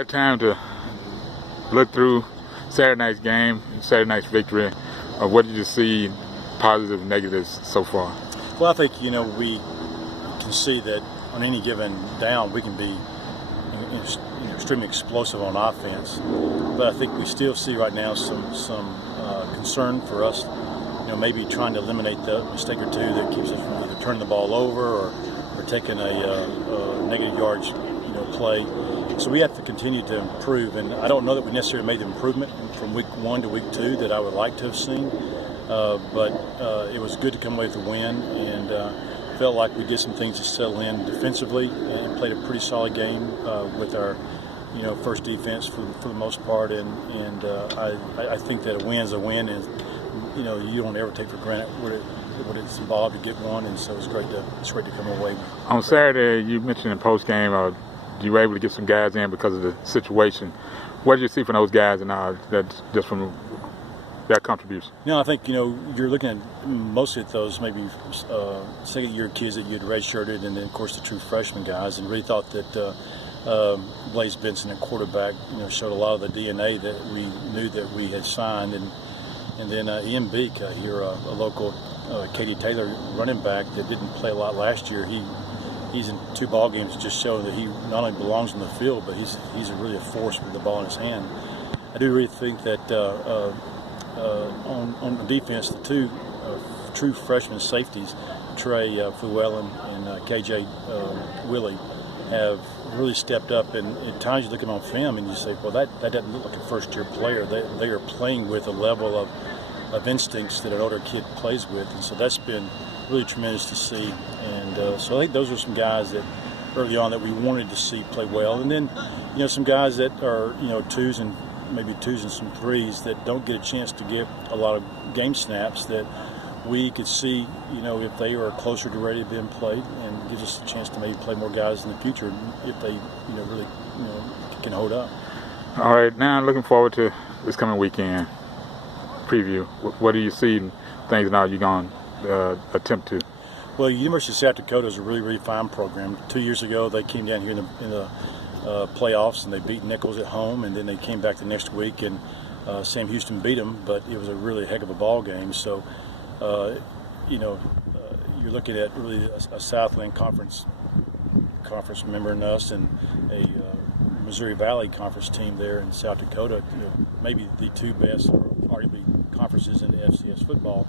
had time to look through Saturday night's game, Saturday night's victory, what did you see, positives and negatives so far? Well, I think, we can see that on any given down we can be extremely explosive on offense. But I think we still see right now some concern for us, maybe trying to eliminate the mistake or two that keeps us from either turning the ball over or taking a negative yards play. So we have to continue to improve, and I don't know that we necessarily made the improvement from week 1 to week 2 that I would like to have seen, but it was good to come away with a win, and felt like we did some things to settle in defensively and played a pretty solid game with our first defense for the most part, and I think that a win's a win, and you don't ever take for granted what it's involved to get one, and so it's great to come away. On Saturday, you mentioned in post game, you were able to get some guys in because of the situation. What did you see from those guys, and that just from their contribution? I think you're looking at mostly at those maybe second-year kids that you had redshirted, and then of course the true freshman guys, and really thought that Blaze Benson at quarterback showed a lot of the DNA that we knew that we had signed, and then Ian Beek here, a local Katie Taylor running back that didn't play a lot last year. He's in 2 ball games, just showing that he not only belongs on the field, but he's really a force with the ball in his hand. I do really think that on defense, the 2 true freshman safeties, Trey Fluellen and KJ Willie, have really stepped up, and at times you look at them on film and you say, well, that doesn't look like a first-year player. They are playing with a level of instincts that an older kid plays with, and so that's been really tremendous to see. And so I think those are some guys that early on that we wanted to see play well, and then some guys that are twos and some threes that don't get a chance to get a lot of game snaps that we could see if they are closer to ready to being played, and gives us a chance to maybe play more guys in the future if they really can hold up. All right, now looking forward to this coming weekend preview. What do you see in things now you're going to attempt to? Well, University of South Dakota is a really, really fine program. 2 years ago, they came down here in the playoffs, and they beat Nichols at home, and then they came back the next week, and Sam Houston beat them, but it was a really heck of a ball game. So, you're looking at really a Southland Conference member in us, and a Missouri Valley Conference team there in South Dakota. Maybe the 2 best, or arguably, conferences in the FCS football.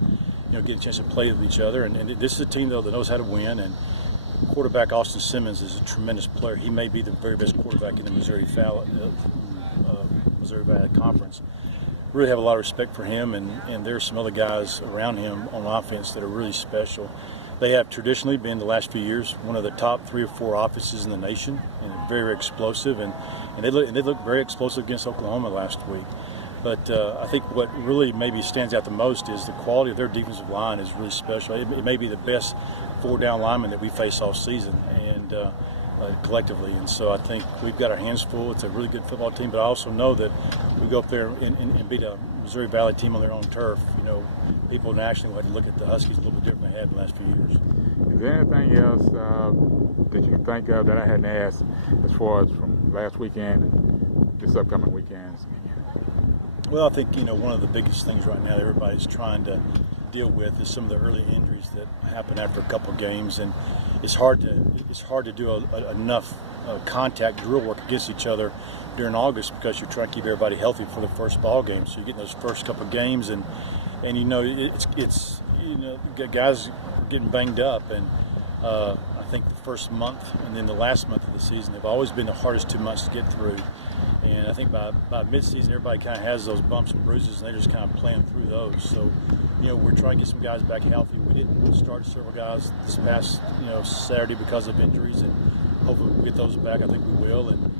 Get a chance to play with each other, and this is a team though that knows how to win. And quarterback Austin Simmons is a tremendous player. He may be the very best quarterback in the Missouri Valley Conference. Really have a lot of respect for him, and there's some other guys around him on offense that are really special. They have traditionally been, the last few years, one of the top 3 or 4 offenses in the nation, and very, very explosive. And they look very explosive against Oklahoma last week. But I think what really maybe stands out the most is the quality of their defensive line is really special. It may be the best 4-down lineman that we face all season, and collectively. And so I think we've got our hands full. It's a really good football team, but I also know that we go up there and beat a Missouri Valley team on their own turf. People nationally will have to look at the Huskies a little bit different than they had in the last few years. Is there anything else that you can think of that I hadn't asked as far as from last weekend and this upcoming weekends? Well, I think one of the biggest things right now that everybody's trying to deal with is some of the early injuries that happen after a couple of games, and it's hard to do enough contact drill work against each other during August because you're trying to keep everybody healthy for the first ball game. So you're getting those first couple of games, and it's guys are getting banged up, and I think the first month and then the last month of the season have always been the hardest 2 months to get through. And I think by mid-season, everybody kind of has those bumps and bruises, and they're just kind of playing through those. So, we're trying to get some guys back healthy. We didn't start several guys this past, Saturday because of injuries, and hopefully we'll get those back. I think we will, and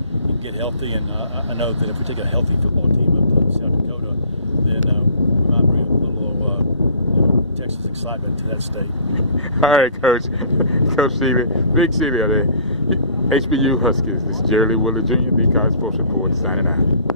get healthy. And I know that if we take a healthy football team up to South Dakota, then we might bring a little Texas excitement to that state. All right, Coach Shealy, Big Shealy of the HBU Huskies. This is Shealy Willard Jr., the College Sports Report, signing out.